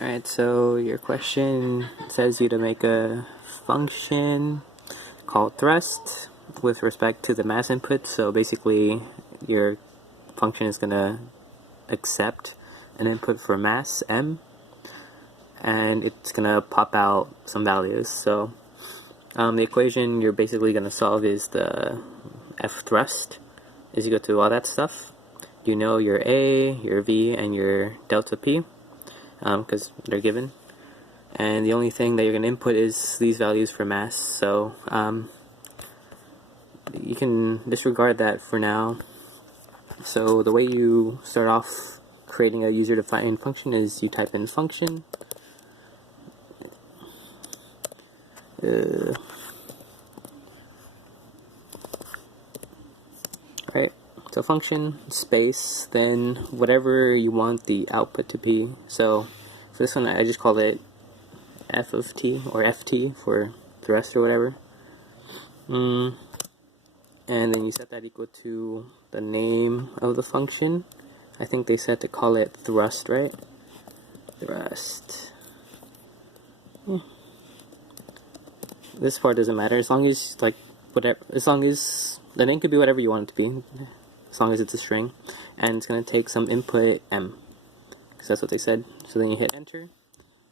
Alright, so your question says you to make a function called thrust with respect to the mass input. So basically your function is going to accept an input for mass m, and it's going to pop out some values. So the equation you're basically going to solve is the F thrust is equal to all that stuff. You know your A, your V, and your delta P, because they're given. And the only thing that you're going to input is these values for mass. So you can disregard that for now. So the way you start off creating a user-defined function is you type in function. Right, so function space, then whatever you want the output to be. So for this one, I just call it f of t, or ft for the rest or whatever. And then you set that equal to the name of the function. I think they said to call it thrust, right? Thrust. This part doesn't matter as long as as long as the name could be whatever you want it to be, as long as it's a string, and it's going to take some input m, because that's what they said. So then you hit enter,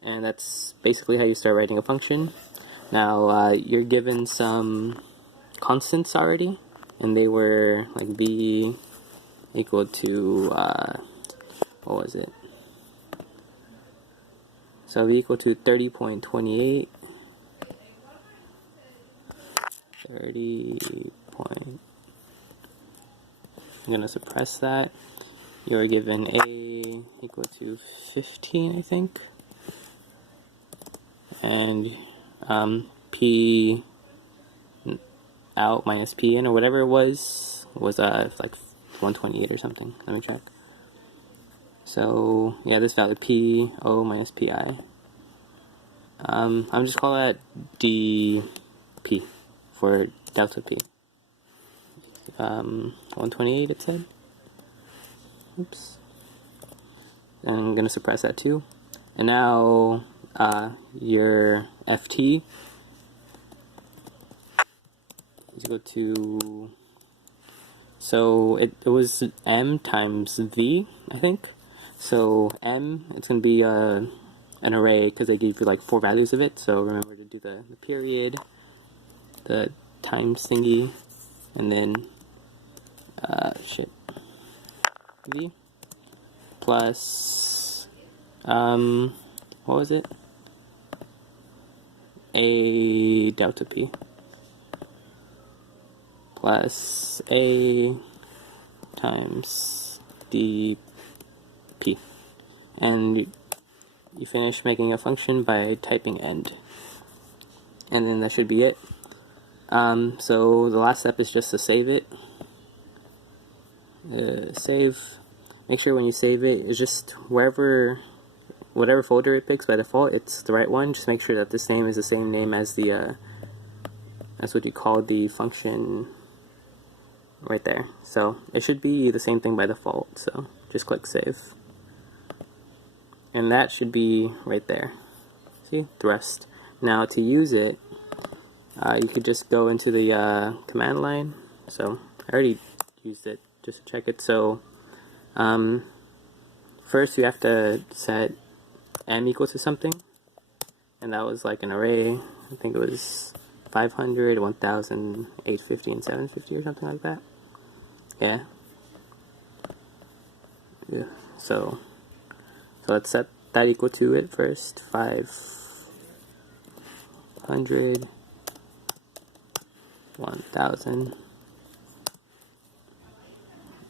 and that's basically how you start writing a function. Now you're given some constants already, and they were like v equal to what was it? So v equal to 30.28. 30 point. I'm gonna suppress that. You're given a equal to 15, I think, and p out minus p in, or whatever it was like 128 or something. Let me check. So yeah, this value p o minus pi. I'm just call that dp for delta p. 128 it said. Oops. And I'm gonna suppress that too. And now your ft is equal to, so it was m times v, I think. So m, it's gonna be an array because they gave you like 4 values of it. So remember to do the period, the times thingy, and then v plus what was it? A delta p plus a times dp, and you finish making a function by typing end, and then that should be it. So the last step is just to save it. Save. Make sure when you save it, it's just whatever folder it picks by default, it's the right one. Just make sure that this name is the same name as the that's what you call the function right there. So it should be the same thing by default. So just click save, and that should be right there. See, thrust. Now to use it, you could just go into the command line. So I already used it just to check it. So first you have to set m equal to something, and that was like an array. I think it was 500, 1000, 850, and 750 or something like that. Yeah. So let's set that equal to it first. 500, 1000,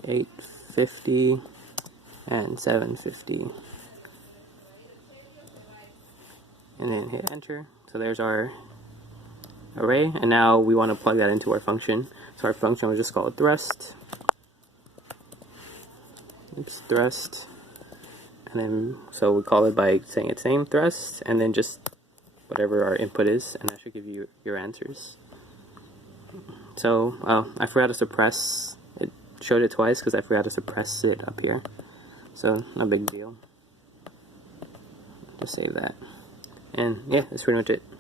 850, and 750, and then hit enter. So there's our array, and now we want to plug that into our function. So our function was just called thrust. Oops, thrust, and then so we call it by saying its name, thrust, and then just whatever our input is, and that should give you your answers. So I forgot to suppress it. Showed it twice because I forgot to suppress it up here. So no big deal. Just save that. And yeah, that's pretty much it.